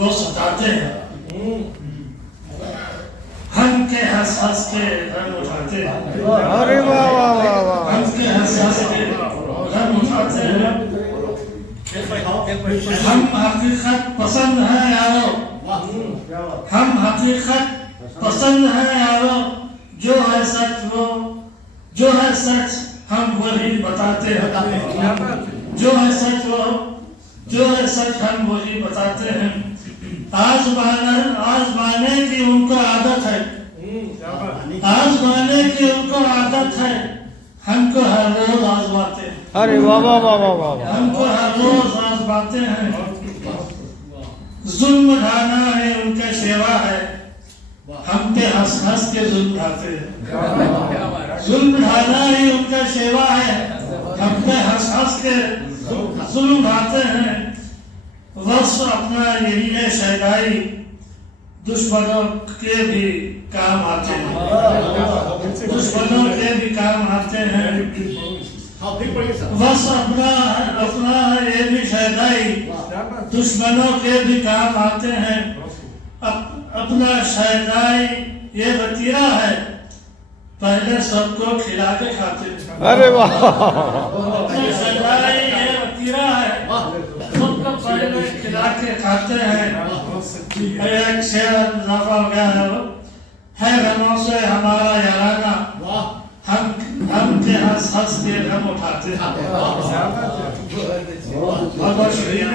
वो सताते हैं, हम के हंस हंस के रंग उठाते हैं। अरे वाह वाह वाह वाह। हम के हंस हंस के रंग उठाते हैं। हम हकीकत पसंद है यारो, हम हकीकत पसंद है यारो, जो है सच वो, जो है सच हम वही बताते हैं। जो है सच वो, जो है सच हम वही बताते हैं। आजमाने की उनको आदत है, आजमाने की उनको आदत है, हमको हर रोज आजमाते हैं। अरे वाह वाह वाह वाह वाह। हमको हर रोज आजमाते हैं। जुल्म ढाना है उनका सेवा है, हम पे हंस हंस के जुल्म ढाते हैं। जुल्म ढाना ही उनका सेवा है, हम पे हंस हंस के जुल्म ढाते हैं। वस्फ अपना यही है शहदाई, दुश्मनों के भी काम आते हैं, दुश्मनों के भी काम आते हैं। वस्फ अपना ये भी शहदाई, दुश्मनों के भी काम आते हैं। अपना शहदाई ये वतीरा है, पहले सबको खिला के खाते हैं। अरे वाह। अपना शहदाई ये वतीरा है, सबको पहले खिला के खाते हैं। एक शेर इजाफा हो गया है गमों से हमारा याराना, हम के हंस हंस के गम उठाते हैं। बहुत बहुत शुक्रिया।